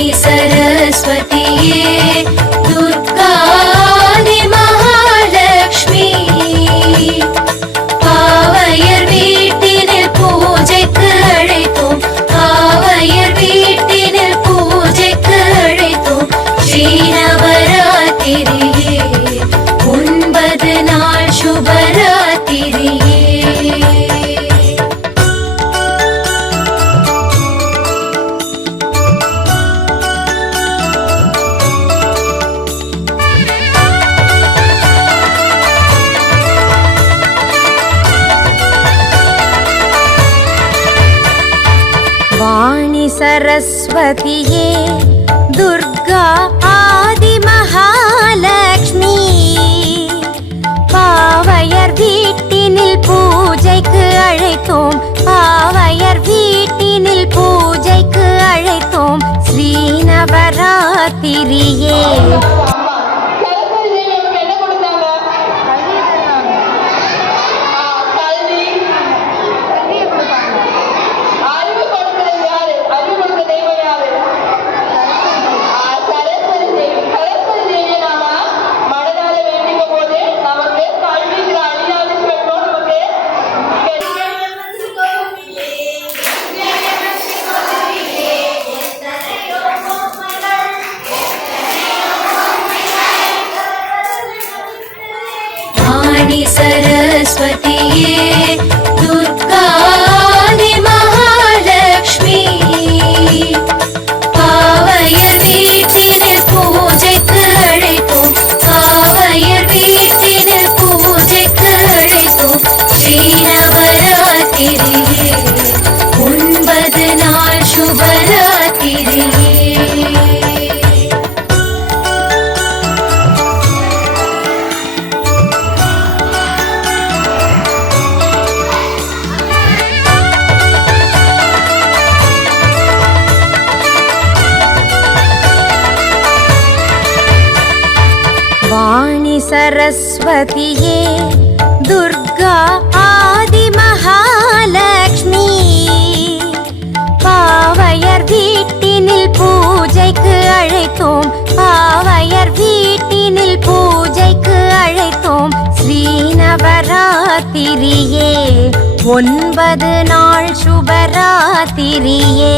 வாணி சரஸ்வதியே துர்காதி மகாலட்சுமி பாவையர் வீட்டினில் பூஜைக்கு அழைத்தோம் பாவையர் வீட்டினில் பூஜைக்கு அழைத்தோம் ஸ்ரீநவராத்திரியே 9 நாள் சுபராத்திரியே வாணி சரஸ்வதியே துர்கா ஆதி மகாலட்சுமி பாவையர் வீட்டினில் பூஜைக்கு அழைத்தோம் பாவையர் வீட்டினில் பூஜைக்கு அழைத்தோம் ஸ்ரீநவராத்திரியே வாணி சரஸ்வதியே துர்காதி மகாலட்சுமி பாவையர் வீட்டினில் பூஜைக்கு அழைத்தோம் பாவையர் வீட்டினில் பூஜைக்கு அழைத்தோம் ஸ்ரீநவராத்திரியே 9 நாள் சுபராத்திரியே வாணி சரஸ்வதியே துர்கா ஆதி மகாலட்சுமி பாவையர் வீட்டினில் பூஜைக்கு அழைத்தோம் பாவையர் வீட்டினில் பூஜைக்கு அழைத்தோம் ஸ்ரீநவராத்திரியே 9 நாள் சுபராத்திரியே